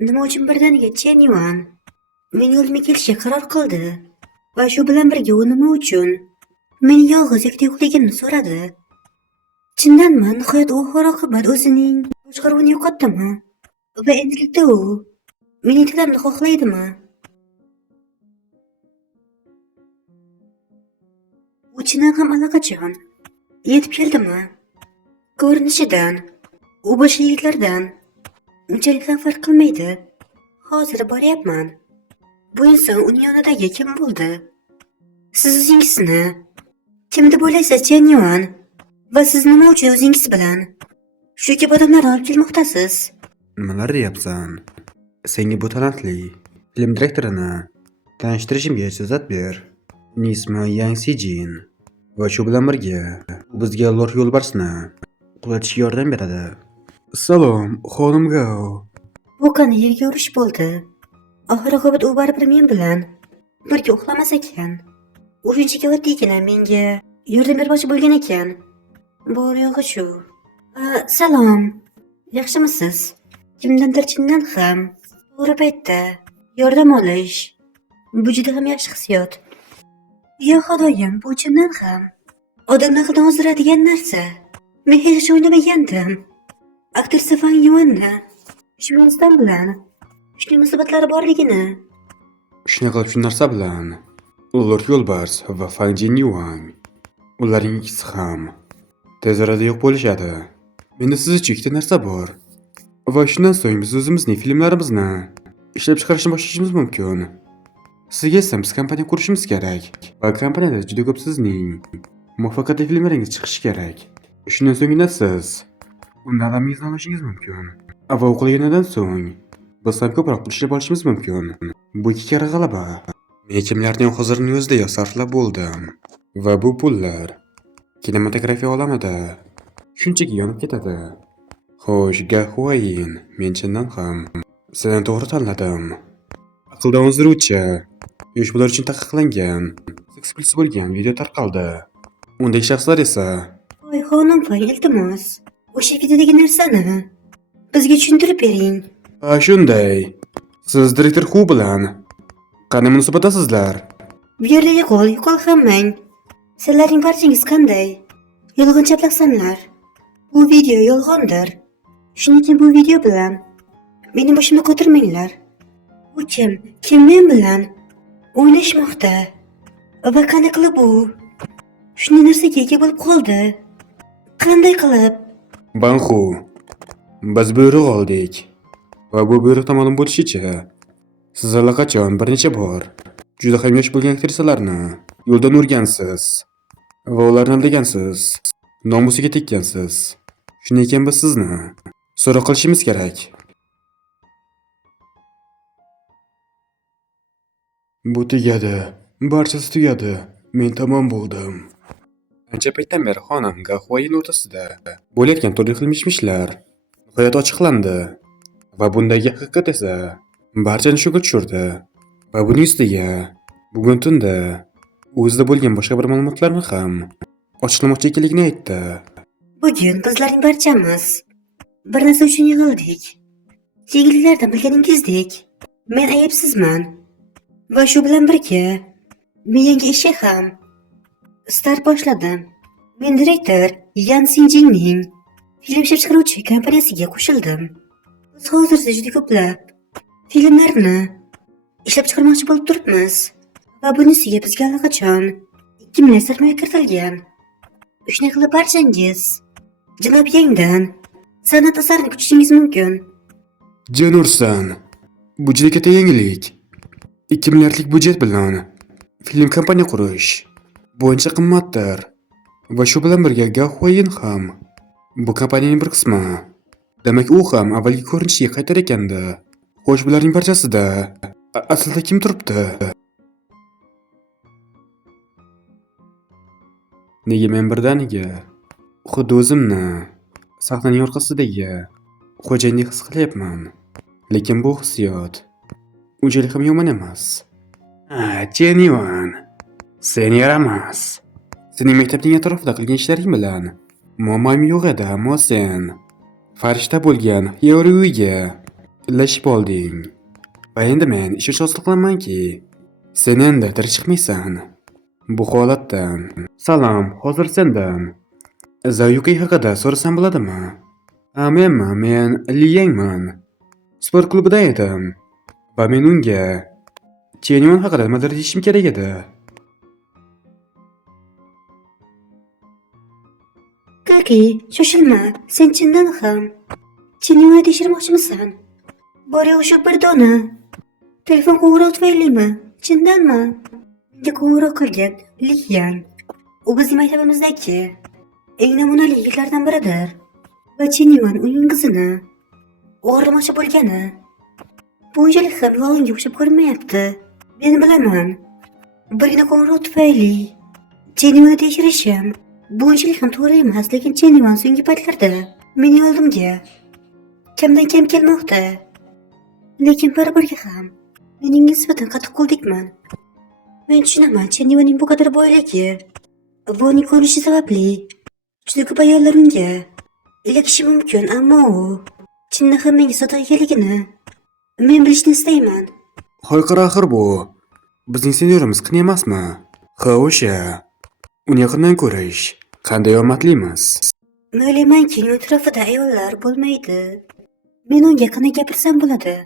Nima uchun birdaniga Chen Yuan meni oldimga kelishga qaror qildi va shu bilan birga u nima uchun meni yolg'iz yakda yo'qligimni so'radi? Chindanmi nihoyat u oxir-oqibat o'zining boshqaruvini yo'qotdimi va endilikda u mening tilimni xohlaydimi? U chindan ham allaqachon yetib keldimi? Ko'rinishidan u boshqa yigitlardan unchalik ham farq qilmaydi. Hozir boryapman. Bu inson uning yonidagi kim bo'ldi? Siz o'zingizni kim deb o'ylaysiz, Chen Yuan? Va siz nima uchun o'zingiz bilan shu kabi odamlarni olib kelmoqdasiz? Nimalar deyapsan? Senga bu talantli film direktorini tanishtirishimga ijozat ber. Uning ismi Yang Sijin va shu bilan birga u bizga Lord Yo'lbarsni qutqarishga yordam beradi. Salom, xonim Gao. Bu qani yerga urish bo'ldi. Oxir-oqibat u baribir men bilan birga uxlamas ekan. U shunchaki oddiygina menga yordam bermoqchi bo'lgan ekan. Bor yo'g'i shu. Salom. Yaxshimisiz? Kimdandir chindan ham to'g'ri paytda yordam olish bu juda ham yaxshi hissiyot. Yo xudoyim, bu chindan ham odamni aqldan ozdiradigan narsa. Men hech o'ylamagandim. Aktrisa Fang Yuanni shu inson bilan shunday munosabatlari borligini. Shunday qilib shu narsa bilan Lord Yo'lbars va Fang Jinyuan ularning ikkisi ham tez orada yo'q bo'lishadi. Menda siz uchun ikkita narsa bor. Va shundan so'ng biz o'zimizning filmlarimizni ishlab chiqarishni boshlashimiz mumkin. Sizga esa biz kompaniya qurishimiz kerak va kompaniyada juda ko'p sizning muvaffaqiyatli filmlaringiz chiqishi kerak. Shundan so'nggina siz unda adamingizni olishingiz mumkin. Va o'qiganidan so'ng biz ham ko'proq pul ishlab olishimiz mumkin. Bu ikki karra g'alaba. Men kimlarning hozirning o'zida sarflab bo'ldim va bu pullar kinematografiya olamida shunchaki yonib ketadi. Xo'sh, Gahuayin, men chindan ham seni to'g'ri tanladim. Aqldan ozdiruvchi, yosh bolalar uchun taqiqlangan, seks pulsi bo'lgan video tarqaldi. Undagi shaxslar esa Voy xonim Fang, iltimos, o'sha videodagi narsani bizga tushuntirib bering. Shunday. Siz direktor Hu bilan qanday munosabatdasizlar? Bu yerda yo'qol hammang. Sizlarning barchangiz qanday? Yolg'on chaplaqsanlar. Bu video yolg'ondir. Shuning uchun bu video bilan meni boshimni qotirmanglar. Bu kim men bilan o'ynashmoqda? Va qanday qilib u shunday narsaga ega bo'lib qoldi? Qanday qilib? Banxu, biz buyruq oldik. Va bu buyruqda ma'lum bo'lishicha, siz allaqachon bir necha bor juda ham yosh bo'lgan aktrisalarni yo'ldan urgansiz va ularni aldagansiz, nomusiga tekkansiz. Shunday ekan biz sizni so'roq qilishimiz kerak. Bu tugadi. Barchasi tugadi. Men tamom bo'ldim. Ancha paytdan beri xonim Gahuayin o'rtasida bo'layotgan turli xil mish-mishlar nihoyat ochiqlandi. Va bundagi haqiqat esa barchani shokka tushirdi. Va buning ustiga bugun tunda o'zida bo'lgan boshqa bir ma'lumotlarni ham ochiqlamoqchi ekanligini aytdi. Bugun bizlarning barchamiz bir narsa uchun yig'ildik. Yigitlardan bilganingizdek, men aybsizman. Va shu bilan birga men yangi ishga ham start boshladim. Men direktor Yang Sijinning film ishlab chiqaruvchi kompaniyasiga qo'shildim. Biz hozirda juda ko'plab filmlarni ishlab chiqarmoqchi bo'lib turibmiz. Va bunisiga bizga allaqachon 2 million sarmoya kiritilgan. Shunday qilib barchangiz janob Yangdan san'at asarini kutishingiz mumkin. Janursan, bu juda katta yangilik. 2 milliardlik budjet bilan film kompaniya qurish bu ancha qimmatdir. Va shu bilan birga Gahuayin ham bu kompaniyaning bir qismi. Demak, u ham avvalgi ko'rinishiga qaytar ekanda. Xo'sh, bularning barchasida aslida kim turibdi? Nega men birdaniga xuddi o'zimni sahnaning orqasidagi xo'jayindek his qilyapman. Lekin bu hissiyot unchalik ham yomon emas. Chen Yuan, sen yaramas. Sening maktabning atrofida qilgan ishlaring bilan muammoim yo'q edi, ammo sen farishta bo'lgan Yeoruiga yaqinlashib olding. Va endi men ishonch hosil qilamanki, sen endi tirik chiqmaysan. Bu holatdan. Salom, hozir sendan. Zayuki haqida so'rasam bo'ladimi? Men Liyangman. Sport klubida edim. Va men unga Chenyuan haqida nimadir deyishim kerak edi. Kaki, shoshilma. Sen chindan ham Chenyuanni tekshirmoqchimisan? Bor o'sha bir dona. Telefon qo'ng'iroq tufaylimi? Chindanmi? Menga qo'ng'iroq qilgan Liyang. U bizning maktabimizdagi eng namunali yigitlardan biridir. Va Chenyuan uning qizini o'g'irlamoqchi bo'lgani bunchalik ham yolg'onga o'xshab ko'rinmayapti. Men bilaman. Birgina qo'ng'iroq tufayli Chenyuanni tekshirishim bunchalik ham to'g'ri emas, lekin Chenyuan so'nggi paytlarda mening oldimga kamdan kam kelmoqda. Lekin baribirga ham mening nisbatan qattiqqo'llikman. Men tushunaman, Chenyuanning bu qadar boyligi va uning ko'rinishi sababli juda ko'p ayollar unga ilakishi mumkin, ammo u chindan ham menga sodiq ekanligini men bilishni istayman. Hoyqir, axir bu bizning seniorimiz qani emasmi? Ha, o'sha. Uni yaqindan ko'rish qanday omadlimiz. Men o'ylaymanki, uning atrofida ayollar bo'lmaydi. Men unga qanday gapirsam bo'ladi?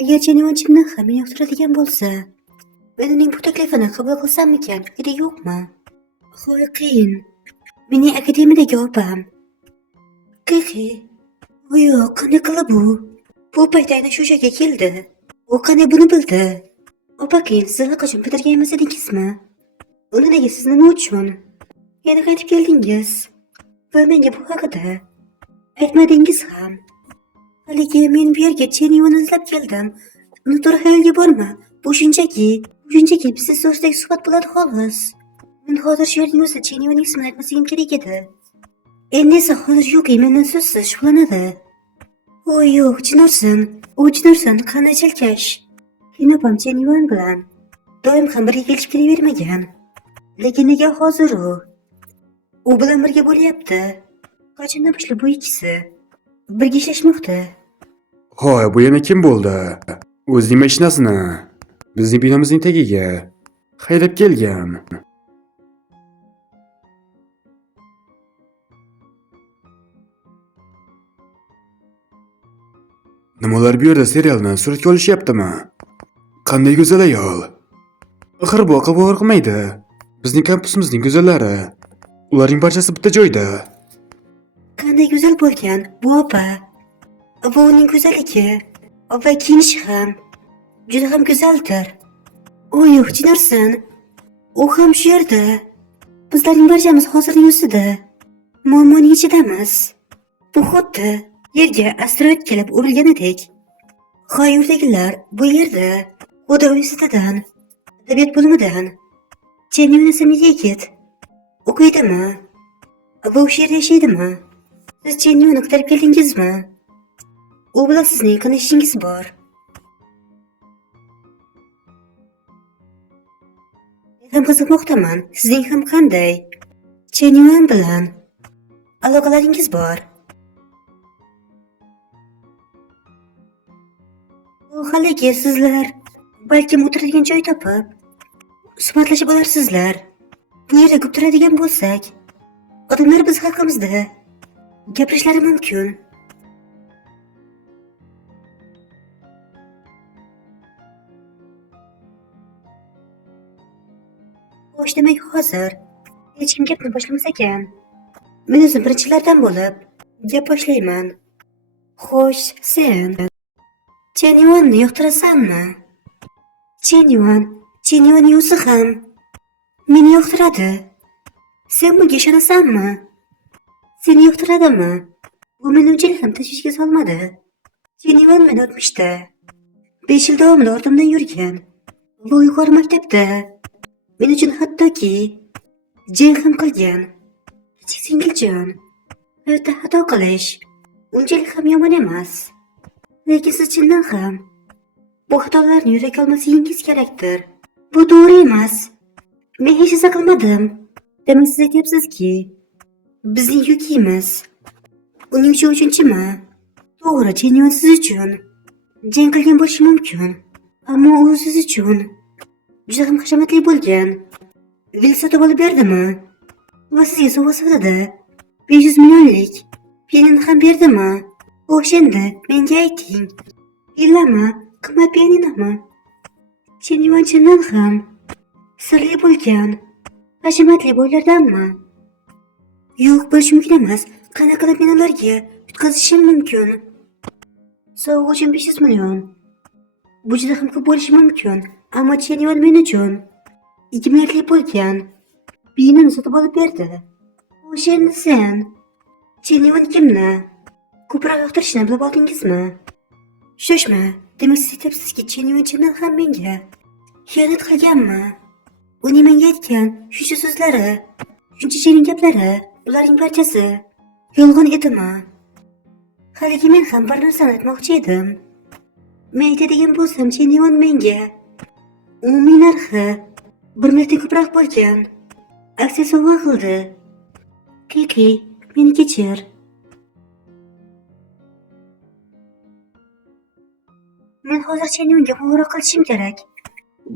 Agar Chenyuan chindan ham meni yoqtiradigan bo'lsa, men uning bu taklifini qabul qilsammikan yoki yo'qmi? Hoy, qiyin. Mening akademiyadagi opam. Kiki. Yo'q, qanday qilib bu? Bu payt aynan shu joyga keldi. U qanday buni bildi? Opakeyin, siz allaqachon bitirgan emas edingizmi? Uni nega siz nima uchun yana qaytib keldingiz? Va menga bu haqida aytmadingiz ham. Haligi men bu yerga Chenyuanni izlab keldim. Noto'g'ri xayolga borma. Bu shunchaki bizning o'rtasidagi suhbat bo'ladi xolos. Men hozir shu yerning o'zida Chenyuanning ismini aytmasligim kerak edi. Endi esa hozir yo'q, mendan so'zsiz shug'ullanadi. Voy yo'q, Chinorsan, qanday chalkash. Men opam Chenyuan bilan doim ham birga kelishib kelavermagan. Lekin nega hozir u bilan birga bo'lyapti? Qachondan boshlab bu ikkisi birga ishlashmoqda? Hoy, bu yana kim bo'ldi? O'zining mashinasini bizning binomizning tagiga haydab kelgan. Nimalar bu yerda serialni suratga olishyaptimi? Qanday go'zal ayol. Axir bu aql bovar qilmaydi. Bizning kampusimizning go'zallari. Ularning barchasi bitta joyda. Qanday go'zal bo'lgan bu opa. Va uning go'zalligi va kiyinishi ham juda ham go'zaldir. Oy yo'q, Chinorsan. U ham shu yerda. Bizlarning barchamiz hozirning ustida muammoning ichidamiz. Bu xuddi yerga asteroid kelib urilganidek. Yurtdagilar bu yerda Xudo universitetidan, adabiyot bo'limidan Chenyuan ismli yigit o'qiydimi? Va o'sha yerda yashaydimi? Siz Chenyuanni ko'tarib keldingizmi? U bilan sizning qanday ishingiz bor? Men ham qiziqmoqdaman. Sizning ham qanday Chenyuan bilan aloqalaringiz bor? Haligi sizlar balkim o'tiradigan joy topib suhbatlashib olarsizlar. Bu yerda ko'p turadigan bo'lsak, odamlar biz haqimizda gapirishlari mumkin. Xo'sh, demak hozir hech kim gapni boshlamas ekan. Men o'zim birinchilardan bo'lib gap boshlayman. Xo'sh, sen Chenyuanni yoqtirasanmi? Chenyuan o'zi ham meni yoqtiradi. Sen bunga ishonasanmi? Seni yoqtiradimi? Bu meni unchalik ham tashvishga solmadi. Chenyuan meni o'tmishda 5 yil davomida ortimdan yurgan. Bu yuqori maktabda men uchun hattoki jang ham qilgan. Kichik singiljon, hayotda xato qilish unchalik ham yomon emas. Lekin siz chindan ham bu xatolarni yurakka olmasligingiz kerakdir. Bu to'g'ri emas. Men hech narsa qilmadim. Demak siz aytyapsizki, bizning yukimiz uning uchun uchunchimi? To'g'ri, Chenyuan siz uchun jang qilgan bo'lishi mumkin. Ammo u siz uchun juda ham hashamatli bo'lgan. Vil sotib olib berdimi? Va sizga sovg'a sifatida 500 millionlik pianino ham berdimi? O'shanda menga ayting. Villami, qimmat pianinomi? Chen Yuan chindan ham sirli bo'lgan hashamatli boylardanmi? Yo'q, bo'lishi mumkin emas. Qanaqa qilib men ularga yutqazishim mumkin? Sovg'a uchun 500 million. Bu juda ham ko'p bo'lishi mumkin. Ammo Chen Yuan men uchun 2 milliardlik bo'lgan pianino sotib olib berdi. O'shanda sen Chen Yuan kimni ko'proq yoqtirishini bilib oldingizmi? Shoshma. Demak siz aytyapsizki, Chen Yuan chindan ham menga xiyonat qilganmi? Uning menga aytgan shuncha so'zlari, shuncha shirin gaplari, ularning barchasi yolg'on edimi? Haligi men ham bir narsani aytmoqchi edim. Men aytadigan bo'lsam, Chen Yuan menga umumiy narxi 1 milliondan ko'proq bo'lgan aksiya sovg'a qildi. Kiki, meni kechir. Men hozir Chen Yuanga qo'ng'iroq qilishim kerak.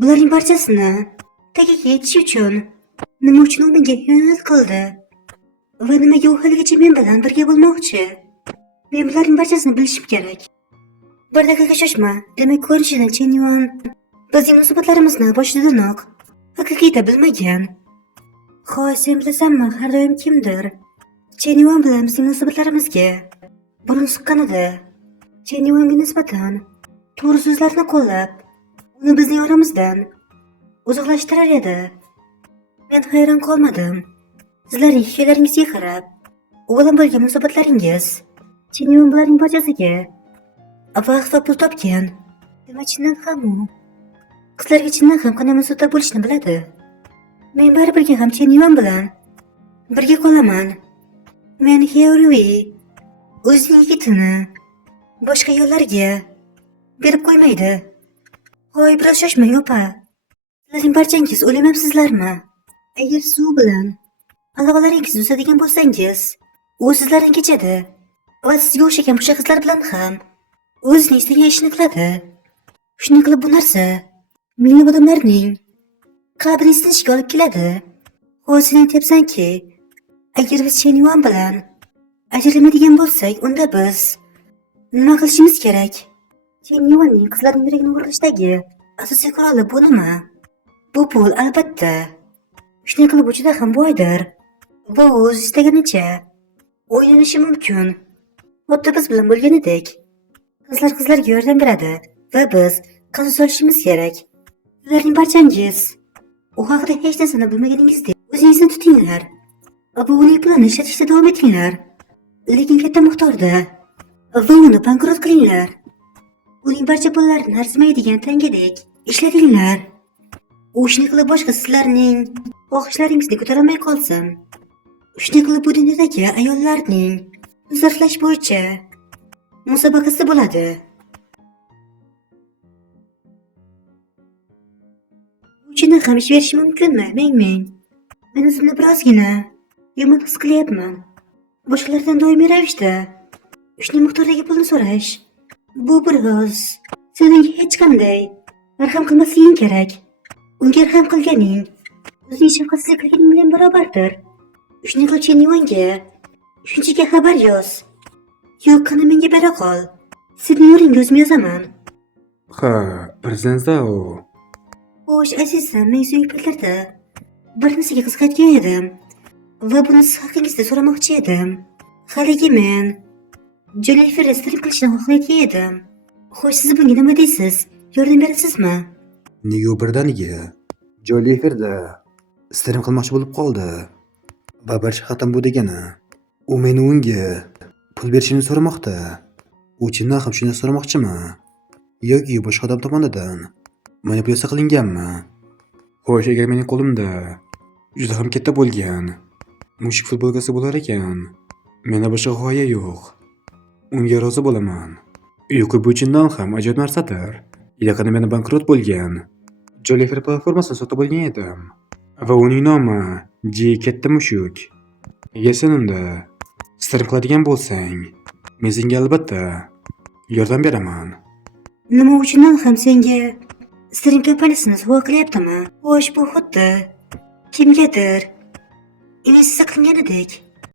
Bularning barchasini tagiga yetish uchun nima uchun u menga xiyonat qildi va nimaga u haligacha men bilan birga bo'lmoqchi? Men bularning barchasini bilishim kerak. Bir daqiqa shoshma. Demak, ko'rinishidan Chen Yuan bizning munosabatlarimizni boshidanoq haqiqiyda bilmagan. Xo'sh, sen bilasanmi, har doim kimdir Chen Yuan bilan bizning munosabatlarimizga burun suqqanida Chen Yuanga nisbatan to'g'ri so'zlarni qo'llab, uni bizning oramizdan uzoqlashtirar edi. Men hayron qolmadim. Sizlarning hikoyalaringizga qarab, u bilan bo'lgan munosabatlaringiz Chen Yuan bularning barchasiga vaqt va pul topgan. Demak, chindan ham u qizlarga chindan ham qanday munosabatda bo'lishni biladi. Men baribirga ham Chen Yuan bilan birga qolaman. Men Xiaorui o'zining yigitini boshqa ayollarga berib qo'ymaydi. Hoy, biroz shoshmang, opa. Sizlarning barchangiz o'ylamabsizlarmi? Agar siz u bilan aloqalaringizni uzadigan bo'lsangiz, u sizlarni kechadi va sizga o'xshagan boshqa qizlar bilan ham o'zining istagan ishini qiladi. Shunday qilib bu narsa minglab odamlarning qalbini isitishiga olib keladi. Xo'sh, sen aytyapsanki, agar biz Chen Yuan bilan ajralmaydigan bo'lsak, unda biz nima qilishimiz kerak? Chen Yuanning qizlarning yuragini o'g'irlashdagi asosiy quroli bu nima? Bu pul, albatta. Shunday qilib u juda ham boydir va u o'zi istaganicha o'ynanishi mumkin. Xuddi biz bilan bo'lganidek. Qizlarga yordam beradi va biz qasos olishimiz kerak. Sizlarning barchangiz u haqida hech narsani bilmaganingizdek o'zingizni tutinglar va uning pulini ishlatishda davom etinglar. Lekin katta miqdorda va uni bankrot qilinglar. Uning barcha pullarini arzimaydigan tangedek ishlatinglar. U shunday qilib boshqa sizlarning xohishlaringizni ko'tarolmay qolsin. Shunday qilib bu dunyodagi ayollarning sarflash bo'yicha musobaqasi bo'ladi. Bu chindan ham ish berishi mumkinmi? Meng. Men o'zimni birozgina yomon his qilyapman. Boshqalardan doimiy ravishda shunday miqdordagi pulni so'rash, bu biroz senga hech qanday marham qilmasliging kerak. Unga marham qilganing o'zing shafqatsizlik qilganing bilan barobardir. Shunday qilib Chen Yuanga shunchaki xabar yoz. Yo'q, qani menga bera qol. Sening yo'lingga o'zim yozaman. Ha, prezidentda u. Xo'sh, azizim, men so'nggi paytlarda bir narsaga qiziqayotgan edim va buni siz haqingizda so'ramoqchi edim. Haligi men Jenniferni strip qilishni xohlayotgan edim. Xo'sh, siz bunga nima deysiz? Yordam berasizmi? Nega birdaniga Jenniferda strim qilmoqchi bo'lib qoldi. Va bir jihatdan bu degani, u meni unga pul berishimni so'ramoqda. U chindan ham shuni so'ramoqchimi? Yoki boshqa odam tomonidan manipulyatsiya qilinganmi? Xo'sh, agar mening qo'limda juda ham katta bo'lgan mushuk futbolkasi bo'lar ekan, menda boshqa g'oya yo'q. Unga rozi bo'laman. Yo'q, bu chindan ham ajoyib narsadir. Yaqinda meni bankrot bo'lgan Jennifer platformasini sotib olgan edim va uning nomi J katta mushuk. Agar sen unda strim qiladigan bo'lsang, men senga albatta yordam beraman. Nima uchun ham senga String kompaniyasini sovg'a qilyaptimi? Xo'sh, bu xuddi kimgadir investitsiya qilinganidek.